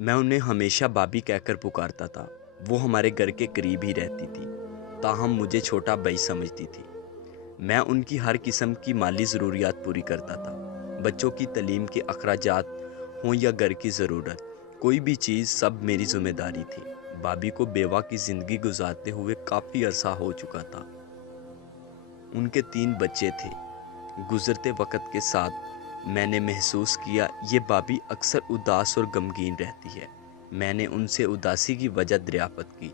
میں انہیں ہمیشہ بابی کہہ کر پکارتا تھا۔ وہ ہمارے گھر کے قریب ہی رہتی تھی، تاہم مجھے چھوٹا بھائی سمجھتی تھی۔ میں ان کی ہر قسم کی مالی ضروریات پوری کرتا تھا، بچوں کی تعلیم کے اخراجات ہوں یا گھر کی ضرورت، کوئی بھی چیز سب میری ذمہ داری تھی۔ بابی کو بیوہ کی زندگی گزارتے ہوئے کافی عرصہ ہو چکا تھا۔ ان کے 3 بچے تھے۔ گزرتے وقت کے ساتھ میں نے محسوس کیا یہ بابی اکثر اداس اور غمگین رہتی ہے۔ میں نے ان سے اداسی کی وجہ دریافت کی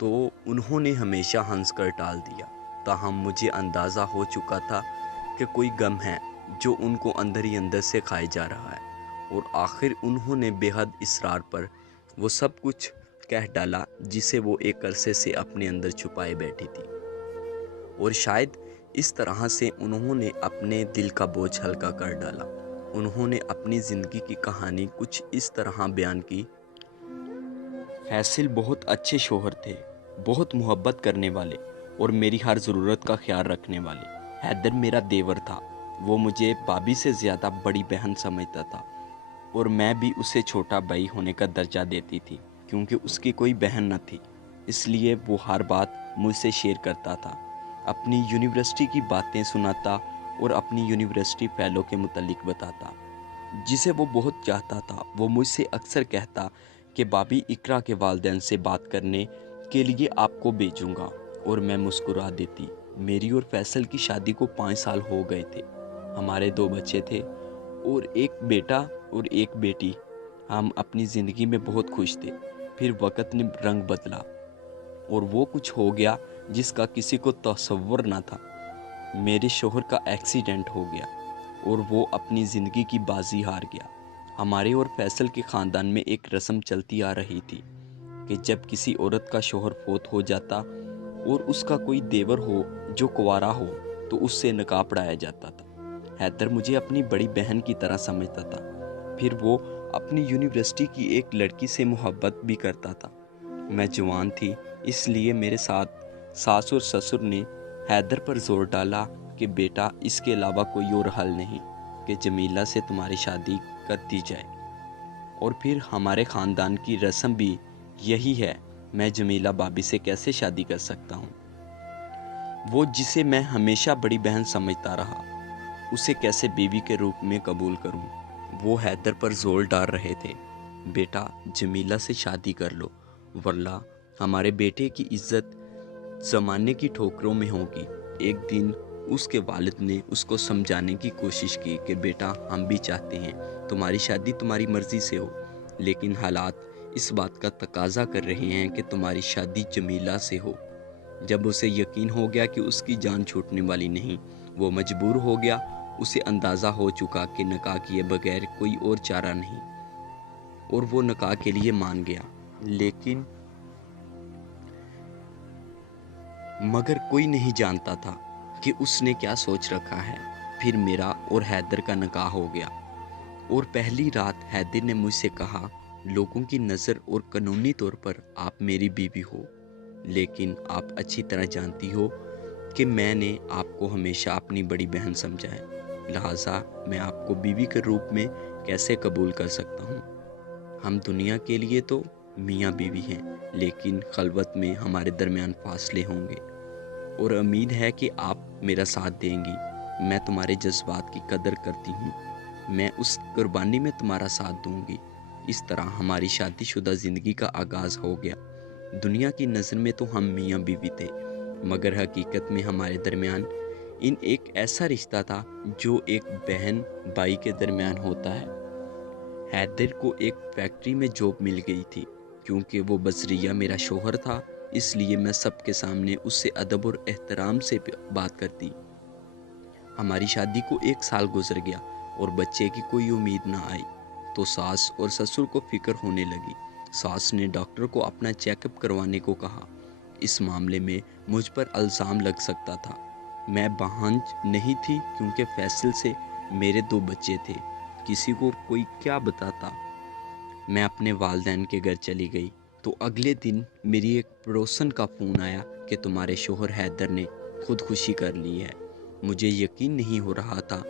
تو انہوں نے ہمیشہ ہنس کر ٹال دیا، تاہم مجھے اندازہ ہو چکا تھا کہ کوئی غم ہے جو ان کو اندر ہی اندر سے کھائے جا رہا ہے، اور آخر انہوں نے بے حد اصرار پر وہ سب کچھ کہہ ڈالا جسے وہ ایک عرصے سے اپنے اندر چھپائے بیٹھی تھی، اور شاید اس طرح سے انہوں نے اپنے دل کا بوجھ ہلکا کر ڈالا۔ انہوں نے اپنی زندگی کی کہانی کچھ اس طرح بیان کی: فیصل بہت اچھے شوہر تھے، بہت محبت کرنے والے اور میری ہر ضرورت کا خیال رکھنے والے۔ حیدر میرا دیور تھا، وہ مجھے بابی سے زیادہ بڑی بہن سمجھتا تھا، اور میں بھی اسے چھوٹا بھائی ہونے کا درجہ دیتی تھی کیونکہ اس کی کوئی بہن نہ تھی، اس لیے وہ ہر بات مجھ سے شیئر کرتا تھا، اپنی یونیورسٹی کی باتیں سناتا اور اپنی یونیورسٹی فیلو کے متعلق بتاتا جسے وہ بہت چاہتا تھا۔ وہ مجھ سے اکثر کہتا کہ بابی اقرا کے والدین سے بات کرنے کے لیے آپ کو بھیجوں گا، اور میں مسکرا دیتی۔ میری اور فیصل کی شادی کو 5 سال ہو گئے تھے، ہمارے 2 بچے تھے اور ایک بیٹا اور ایک بیٹی۔ ہم اپنی زندگی میں بہت خوش تھے۔ پھر وقت نے رنگ بدلا اور وہ کچھ ہو گیا جس کا کسی کو تصور نہ تھا۔ میرے شوہر کا ایکسیڈنٹ ہو گیا اور وہ اپنی زندگی کی بازی ہار گیا۔ ہمارے اور فیصل کے خاندان میں ایک رسم چلتی آ رہی تھی کہ جب کسی عورت کا شوہر فوت ہو جاتا اور اس کا کوئی دیور ہو جو کنوارا ہو تو اس سے نکاح پڑھایا جاتا تھا۔ حیدر مجھے اپنی بڑی بہن کی طرح سمجھتا تھا۔ پھر وہ اپنی یونیورسٹی کی ایک لڑکی سے محبت بھی کرتا تھا۔ میں جوان تھی، اس لیے میرے ساتھ ساس اور سسر نے حیدر پر زور ڈالا کہ بیٹا اس کے علاوہ کوئی اور حل نہیں کہ جمیلہ سے تمہاری شادی کر دی جائے، اور پھر ہمارے خاندان کی رسم بھی یہی ہے، میں جمیلہ بابی سے کیسے شادی کر سکتا ہوں؟ وہ جسے میں ہمیشہ بڑی بہن سمجھتا رہا، اسے کیسے بیوی کے روپ میں قبول کروں؟ وہ حیدر پر زور ڈال رہے تھے، بیٹا جمیلہ سے شادی کر لو ورنہ ہمارے بیٹے کی عزت زمانے کی ٹھوکروں میں ہوگی۔ ایک دن اس کے والد نے اس کو سمجھانے کی کوشش کی کہ بیٹا ہم بھی چاہتے ہیں تمہاری شادی تمہاری مرضی سے ہو، لیکن حالات اس بات کا تقاضا کر رہے ہیں کہ تمہاری شادی جمیلہ سے ہو۔ جب اسے یقین ہو گیا کہ اس کی جان چھوٹنے والی نہیں، وہ مجبور ہو گیا۔ اسے اندازہ ہو چکا کہ نکاح کیے بغیر کوئی اور چارہ نہیں، اور وہ نکاح کے لیے مان گیا، لیکن مگر کوئی نہیں جانتا تھا کہ اس نے کیا سوچ رکھا ہے۔ پھر میرا اور حیدر کا نکاح ہو گیا، اور پہلی رات حیدر نے مجھ سے کہا، لوگوں کی نظر اور قانونی طور پر آپ میری بیوی ہو، لیکن آپ اچھی طرح جانتی ہو کہ میں نے آپ کو ہمیشہ اپنی بڑی بہن سمجھا ہے، لہٰذا میں آپ کو بیوی کے روپ میں کیسے قبول کر سکتا ہوں؟ ہم دنیا کے لیے تو میاں بیوی ہیں، لیکن خلوت میں ہمارے درمیان فاصلے ہوں گے، اور امید ہے کہ آپ میرا ساتھ دیں گی۔ میں تمہارے جذبات کی قدر کرتی ہوں، میں اس قربانی میں تمہارا ساتھ دوں گی۔ اس طرح ہماری شادی شدہ زندگی کا آغاز ہو گیا۔ دنیا کی نظر میں تو ہم میاں بیوی تھے، مگر حقیقت میں ہمارے درمیان ایک ایسا رشتہ تھا جو ایک بہن بھائی کے درمیان ہوتا ہے۔ حیدر کو ایک فیکٹری میں جاب مل گئی تھی۔ کیونکہ وہ بذریعہ میرا شوہر تھا، اس لیے میں سب کے سامنے اس سے ادب اور احترام سے بات کرتی۔ ہماری شادی کو 1 سال گزر گیا اور بچے کی کوئی امید نہ آئی تو ساس اور سسر کو فکر ہونے لگی۔ ساس نے ڈاکٹر کو اپنا چیک اپ کروانے کو کہا، اس معاملے میں مجھ پر الزام لگ سکتا تھا۔ میں بہانج نہیں تھی کیونکہ فیصل سے میرے 2 بچے تھے، کسی کو کوئی کیا بتاتا۔ میں اپنے والدین کے گھر چلی گئی تو اگلے دن میری ایک پڑوسن کا فون آیا کہ تمہارے شوہر حیدر نے خودکشی کر لی ہے۔ مجھے یقین نہیں ہو رہا تھا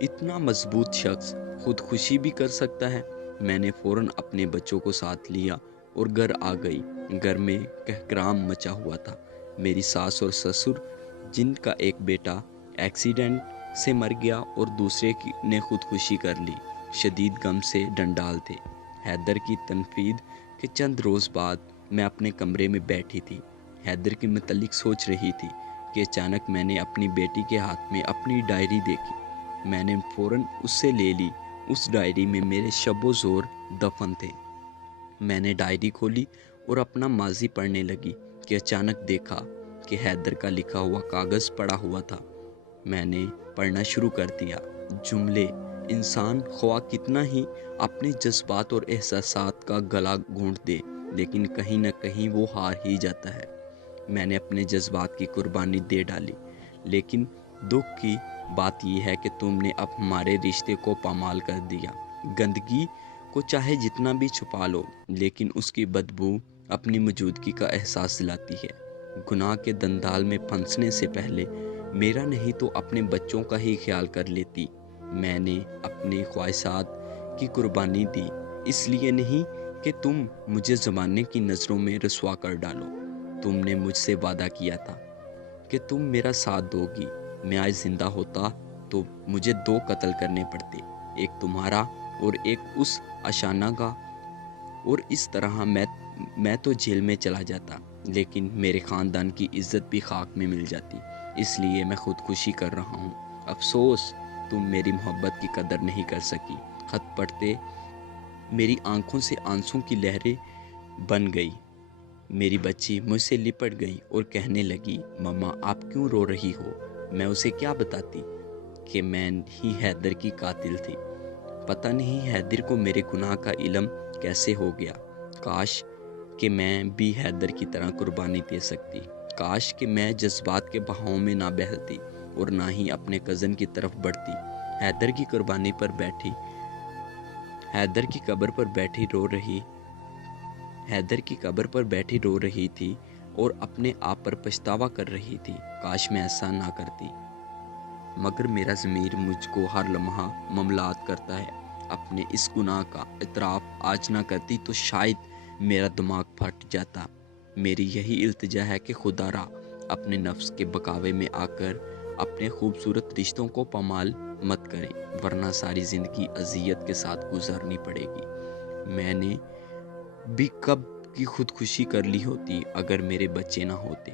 اتنا مضبوط شخص خودکشی بھی کر سکتا ہے۔ میں نے فوراً اپنے بچوں کو ساتھ لیا اور گھر آ گئی۔ گھر میں کہکرام مچا ہوا تھا۔ میری ساس اور سسر، جن کا ایک بیٹا ایکسیڈنٹ سے مر گیا اور دوسرے نے خودکشی کر لی، شدید غم سے ڈنڈال تھے۔ حیدر کی تنفید کے چند روز بعد میں اپنے کمرے میں بیٹھی تھی، حیدر کے متعلق سوچ رہی تھی کہ اچانک میں نے اپنی بیٹی کے ہاتھ میں اپنی ڈائری دیکھی۔ میں نے فوراً اس سے لے لی۔ اس ڈائری میں میرے شب و زور دفن تھے۔ میں نے ڈائری کھولی اور اپنا ماضی پڑھنے لگی کہ اچانک دیکھا کہ حیدر کا لکھا ہوا کاغذ پڑا ہوا تھا۔ میں نے پڑھنا شروع کر دیا۔ جملے: انسان خواہ کتنا ہی اپنے جذبات اور احساسات کا گلا گھونٹ دے، لیکن کہیں نہ کہیں وہ ہار ہی جاتا ہے۔ میں نے اپنے جذبات کی قربانی دے ڈالی، لیکن دکھ کی بات یہ ہے کہ تم نے اب ہمارے رشتے کو پامال کر دیا۔ گندگی کو چاہے جتنا بھی چھپا لو، لیکن اس کی بدبو اپنی موجودگی کا احساس دلاتی ہے۔ گناہ کے دندال میں پھنسنے سے پہلے میرا نہیں تو اپنے بچوں کا ہی خیال کر لیتی۔ میں نے اپنی خواہشات کی قربانی دی، اس لیے نہیں کہ تم مجھے زمانے کی نظروں میں رسوا کر ڈالو۔ تم نے مجھ سے وعدہ کیا تھا کہ تم میرا ساتھ دو گی۔ میں آج زندہ ہوتا تو مجھے 2 قتل کرنے پڑتے، ایک تمہارا اور ایک اس اشانہ کا، اور اس طرح میں تو جیل میں چلا جاتا، لیکن میرے خاندان کی عزت بھی خاک میں مل جاتی۔ اس لیے میں خودکشی کر رہا ہوں۔ افسوس تم میری محبت کی قدر نہیں کر سکی۔ خط پڑھتے میری آنکھوں سے آنسوں کی لہریں بن گئی۔ میری بچی مجھ سے لپٹ گئی اور کہنے لگی، مما آپ کیوں رو رہی ہو؟ میں اسے کیا بتاتی کہ میں ہی حیدر کی قاتل تھی۔ پتہ نہیں حیدر کو میرے گناہ کا علم کیسے ہو گیا۔ کاش کہ میں بھی حیدر کی طرح قربانی دے سکتی۔ کاش کہ میں جذبات کے بہاؤ میں نہ بہتی اور نہ ہی اپنے کزن کی طرف بڑھتی۔ حیدر کی قبر پر بیٹھی رو رہی تھی اور اپنے آپ پر پچھتاوا کر رہی تھی۔ کاش میں ایسا نہ کرتی، مگر میرا ضمیر مجھ کو ہر لمحہ مملات کرتا ہے۔ اپنے اس گناہ کا اعتراف آج نہ کرتی تو شاید میرا دماغ پھٹ جاتا۔ میری یہی التجا ہے کہ خدا را اپنے نفس کے بکاوے میں آ کر اپنے خوبصورت رشتوں کو پامال مت کرے، ورنہ ساری زندگی اذیت کے ساتھ گزارنی پڑے گی۔ میں نے بھی کب کی خودکشی کر لی ہوتی اگر میرے بچے نہ ہوتے۔